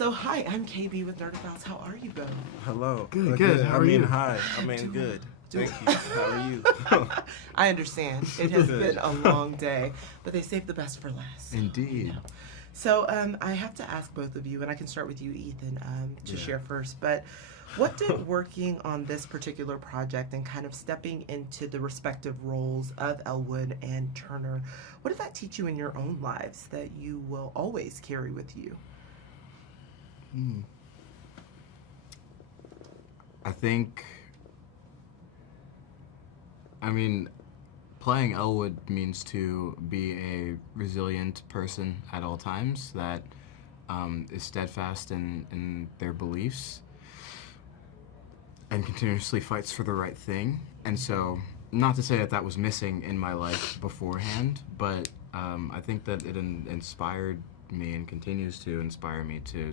So hi, I'm KB with Nerdaphiles. How are you both? Hello. Good. How are you? Hi. Good. Thank you. How are you? I understand. It has been a long day, but they saved the best for last. Indeed. You know. So I have to ask both of you, and I can start with you, Ethan, to share first. But what did working on this particular project and kind of stepping into the respective roles of Elwood and Turner, what did that teach you in your own lives that you will always carry with you? I think, playing Elwood means to be a resilient person at all times that is steadfast in their beliefs and continuously fights for the right thing. And so, not to say that that was missing in my life beforehand, but I think that it inspired me and continues to inspire me to,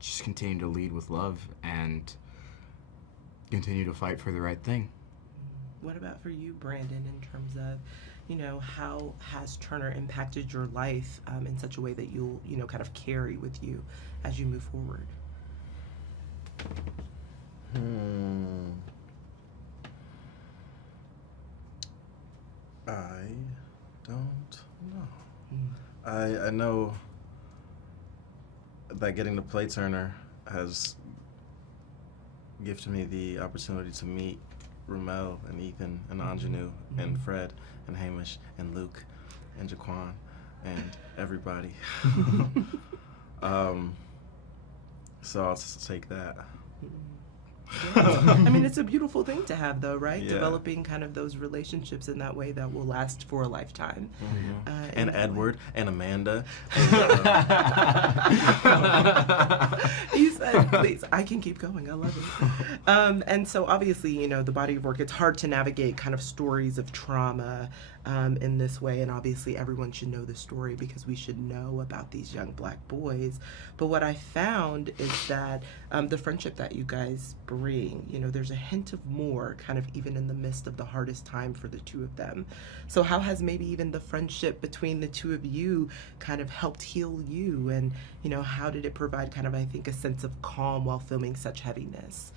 just continue to lead with love and continue to fight for the right thing. What about for you, Brandon, in terms of, how has Turner impacted your life in such a way that you'll, kind of carry with you as you move forward? I don't know. I know that getting to play Turner has gifted me the opportunity to meet RaMell and Ethan and Aunjanue and Fred and Hamish and Luke and Jaquan and everybody. So I'll take that. Yeah. It's a beautiful thing to have, though, right? Yeah. Developing kind of those relationships in that way that will last for a lifetime. And Edward and Amanda. You said, please, I can keep going. I love it. And so obviously, the body of work, it's hard to navigate kind of stories of trauma in this way. And obviously everyone should know the story because we should know about these young Black boys. But what I found is that the friendship that you guys bring, there's a hint of more kind of even in the midst of the hardest time for the two of them. So how has maybe even the friendship between the two of you kind of helped heal you? And, how did it provide kind of, I think, a sense of calm while filming such heaviness?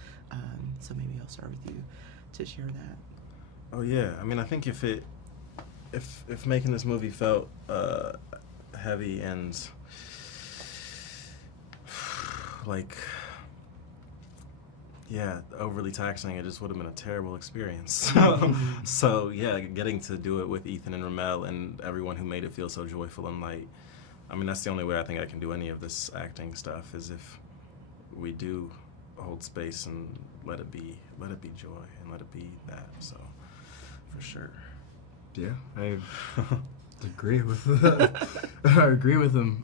So maybe I'll start with you to share that. Oh yeah, I think if making this movie felt heavy and overly taxing, it just would have been a terrible experience. So yeah, getting to do it with Ethan and RaMell and everyone who made it feel so joyful and light. That's the only way I think I can do any of this acting stuff is if we do hold space and let it be joy and let it be that. So for sure. Yeah, I agree with I agree with him.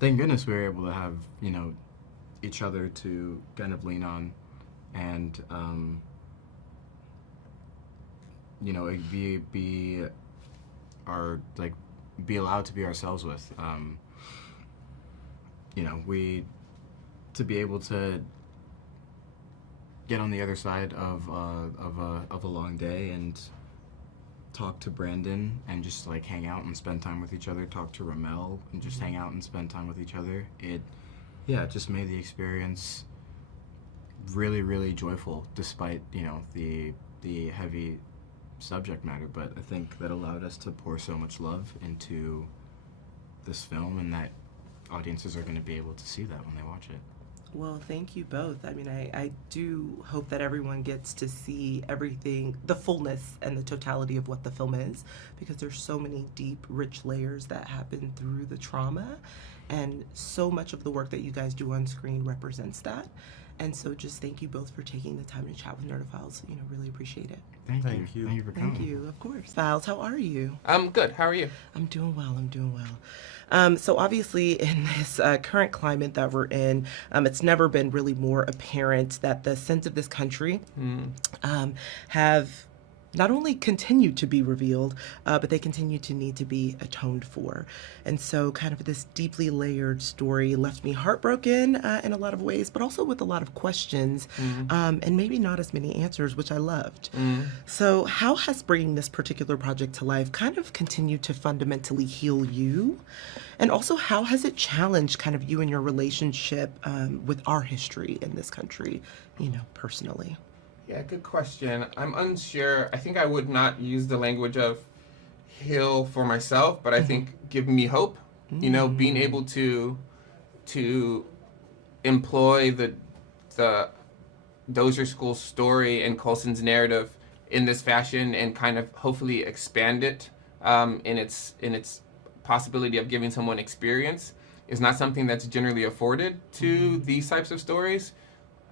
Thank goodness we were able to have, each other to kind of lean on and, be allowed to be ourselves with. To be able to get on the other side of a long day and talk to Brandon and just hang out and spend time with each other, talk to RaMell and just hang out and spend time with each other. It just made the experience really, really joyful despite, the heavy subject matter. But I think that allowed us to pour so much love into this film and that audiences are going to be able to see that when they watch it. Well, thank you both. I do hope that everyone gets to see everything, the fullness and the totality of what the film is, because there's so many deep, rich layers that happen through the trauma, and so much of the work that you guys do on screen represents that. And so just thank you both for taking the time to chat with Nerdaphiles. Really appreciate it. Thank you. Thank you for coming. Thank you, of course. Files, how are you? I'm good. How are you? I'm doing well. So obviously in this current climate that we're in, it's never been really more apparent that the sense of this country have not only continue to be revealed, but they continue to need to be atoned for. And so kind of this deeply layered story left me heartbroken in a lot of ways, but also with a lot of questions and maybe not as many answers, which I loved. So how has bringing this particular project to life kind of continued to fundamentally heal you? And also, how has it challenged kind of you and your relationship with our history in this country, personally? Yeah, good question. I'm unsure. I think I would not use the language of heal for myself, but I think give me hope. Being able to employ the Dozier School story and Coulson's narrative in this fashion and kind of hopefully expand it in its possibility of giving someone experience is not something that's generally afforded to these types of stories.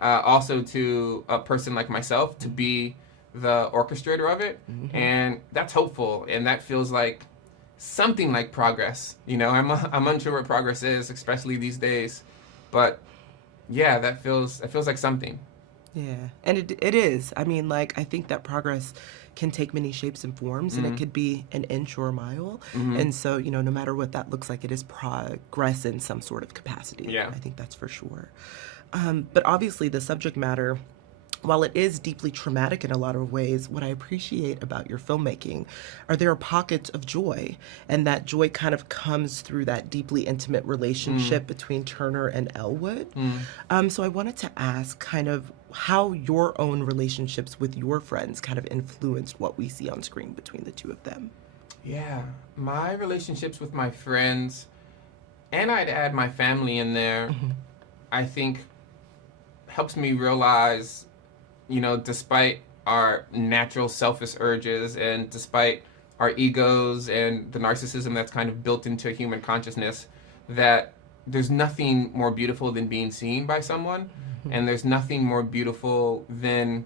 Also to a person like myself to be the orchestrator of it. And that's hopeful, and that feels like something like progress. I'm unsure what progress is, especially these days, but yeah, that feels like something. Yeah, and it is. I mean, I think that progress can take many shapes and forms, and it could be an inch or a mile. And so, no matter what that looks like, it is progress in some sort of capacity. Yeah. I think that's for sure. But obviously, the subject matter, while it is deeply traumatic in a lot of ways, what I appreciate about your filmmaking are there are pockets of joy, and that joy kind of comes through that deeply intimate relationship between Turner and Elwood. So I wanted to ask kind of how your own relationships with your friends kind of influenced what we see on screen between the two of them. Yeah, my relationships with my friends, and I'd add my family in there, I think helps me realize, despite our natural selfish urges and despite our egos and the narcissism that's kind of built into human consciousness, that there's nothing more beautiful than being seen by someone, and there's nothing more beautiful than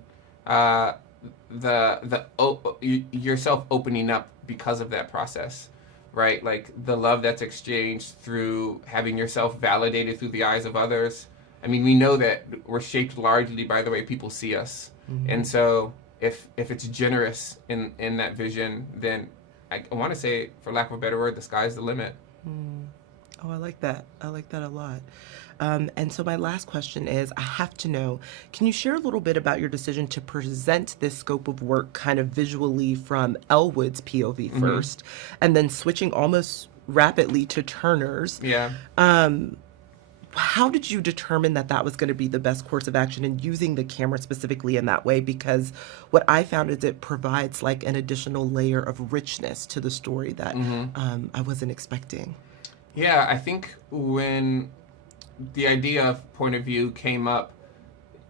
yourself opening up because of that process, right? Like the love that's exchanged through having yourself validated through the eyes of others. I mean, we know that we're shaped largely by the way people see us. And so if it's generous in that vision, then I want to say, for lack of a better word, the sky's the limit. Oh, I like that. I like that a lot. And so my last question is, I have to know, can you share a little bit about your decision to present this scope of work kind of visually from Elwood's POV first, and then switching almost rapidly to Turner's? Yeah. How did you determine that was going to be the best course of action in using the camera specifically in that way? Because what I found is it provides like an additional layer of richness to the story that I wasn't expecting. Yeah, I think when the idea of point of view came up,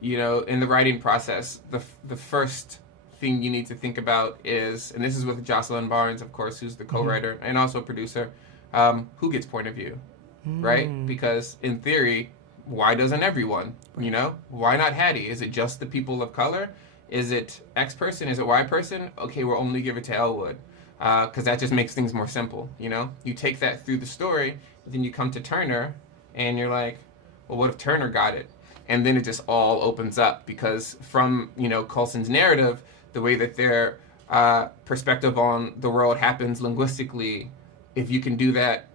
in the writing process, the first thing you need to think about is, and this is with Jocelyn Barnes, of course, who's the co-writer and also producer, who gets point of view, right? Because in theory, why doesn't everyone, Why not Hattie? Is it just the people of color? Is it X person? Is it Y person? Okay, we'll only give it to Elwood. Because that just makes things more simple, You take that through the story, then you come to Turner, and you're like, well, what if Turner got it? And then it just all opens up, because from, Coulson's narrative, the way that their perspective on the world happens linguistically, if you can do that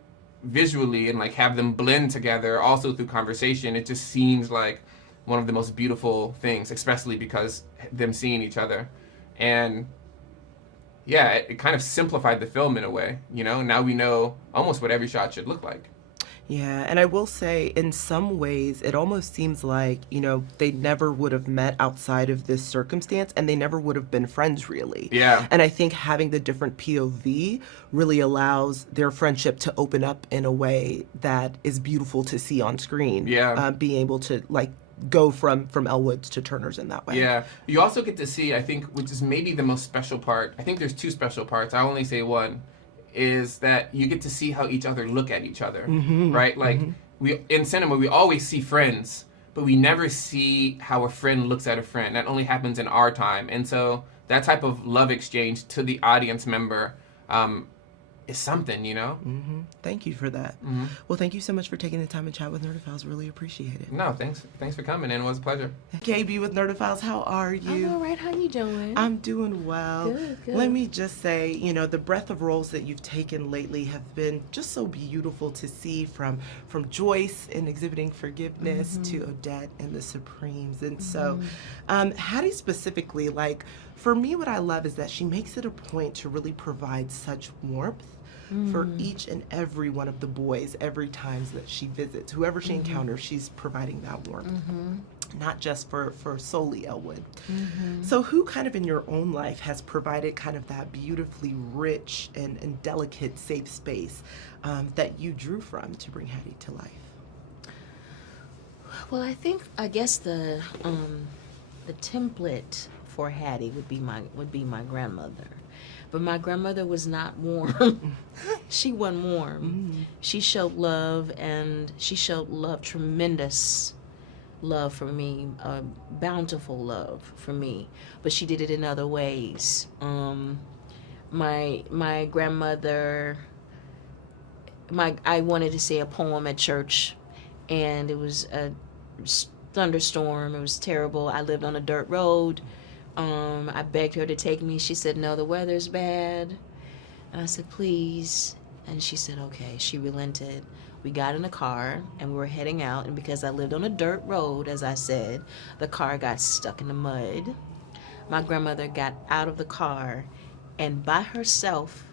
visually and, have them blend together also through conversation, it just seems like one of the most beautiful things, especially because them seeing each other. And yeah, it kind of simplified the film in a way, Now we know almost what every shot should look like. Yeah, and I will say, in some ways, it almost seems like, they never would have met outside of this circumstance, and they never would have been friends, really. Yeah. And I think having the different POV really allows their friendship to open up in a way that is beautiful to see on screen. Yeah. Being able to, go from Elwood's to Turner's in that way. Yeah. You also get to see, I think, which is maybe the most special part. I think there's two special parts. I only say one. Is that you get to see how each other look at each other, right? We in cinema, we always see friends, but we never see how a friend looks at a friend. That only happens in our time. And so that type of love exchange to the audience member is something, you know? Mm-hmm. Thank you for that. Mm-hmm. Well, thank you so much for taking the time to chat with Nerdophiles. Really appreciate it. No, thanks for coming in. It was a pleasure. KB with Nerdophiles, how are you? I'm all right. How you doing? I'm doing well. Good, good. Let me just say, you know, the breadth of roles that you've taken lately have been just so beautiful to see, from Joyce in Exhibiting Forgiveness to Odette and The Supremes. And so, Hattie specifically, like, for me, what I love is that she makes it a point to really provide such warmth for each and every one of the boys every time that she visits. Whoever she encounters, she's providing that warmth. Not just for solely Elwood. So who kind of in your own life has provided kind of that beautifully rich and delicate safe space that you drew from to bring Hattie to life? Well, I guess the template for Hattie would be my grandmother. But my grandmother was not warm. She wasn't warm. She showed love, and she showed love, tremendous love for me, bountiful love for me. But she did it in other ways. My grandmother, I wanted to say a poem at church, and it was a thunderstorm. It was terrible. I lived on a dirt road. I begged her to take me. She said, no, the weather's bad. And I said, please. And she said, okay. She relented. We got in a car, and we were heading out. And because I lived on a dirt road, as I said, the car got stuck in the mud. My grandmother got out of the car and by herself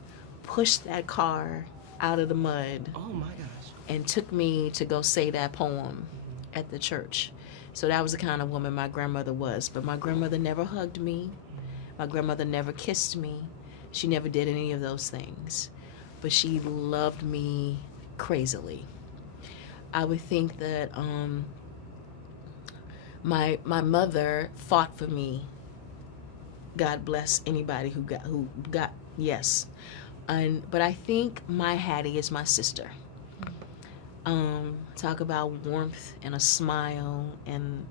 pushed that car out of the mud. Oh, my gosh. And took me to go say that poem at the church. So that was the kind of woman my grandmother was. But my grandmother never hugged me. My grandmother never kissed me. She never did any of those things. But she loved me crazily. I would think that my mother fought for me. God bless anybody who got yes. But I think my Hattie is my sister. Talk about warmth and a smile and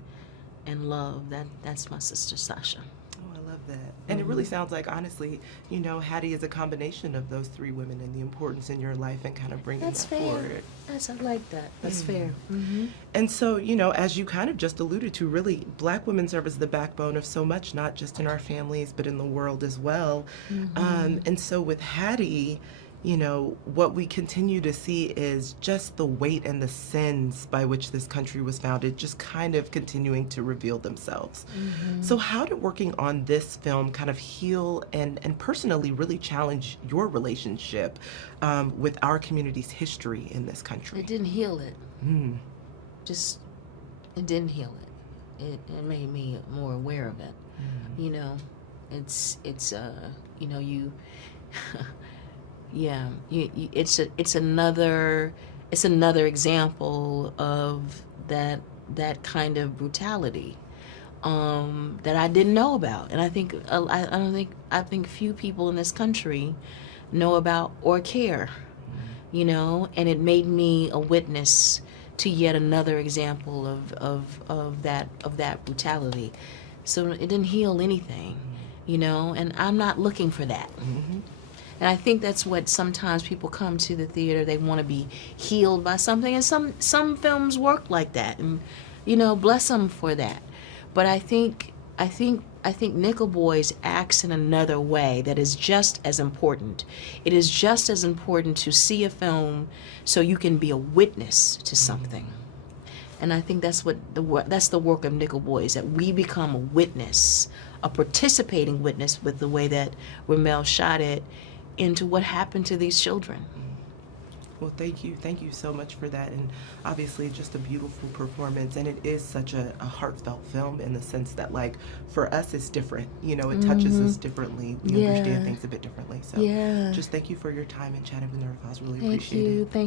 love. That's my sister Sasha. Oh, I love that. And it really sounds like, honestly, you know, Hattie is a combination of those three women and the importance in your life and kind of bringing That's that fair. forward. I like that. That's fair. And so, you know, as you kind of just alluded to, really, Black women serve as the backbone of so much, not just in our families, but in the world as well. And so with Hattie, you know, what we continue to see is just the weight and the sins by which this country was founded just kind of continuing to reveal themselves. So how did working on this film kind of heal and personally really challenge your relationship with our community's history in this country? It didn't heal it. It didn't heal it. It made me more aware of it. You know, it's you know, you yeah, it's another example of that kind of brutality that I didn't know about, and I think few people in this country know about or care, you know, and it made me a witness to yet another example of that brutality. So it didn't heal anything, you know, and I'm not looking for that. And I think that's what sometimes people come to the theater, they want to be healed by something, and some films work like that, and you know, bless them for that. But I think Nickel Boys acts in another way that is just as important. It is just as important to see a film so you can be a witness to something. And I think that's the work of Nickel Boys, that we become a witness, a participating witness with the way that RaMell shot it, into what happened to these children. Well, thank you so much for that, and obviously just a beautiful performance. And it is such a heartfelt film in the sense that, like, for us it's different, you know, it touches us differently, we understand things a bit differently. So just thank you for your time and chatting with Nerdophiles. Really appreciate it. Thank you.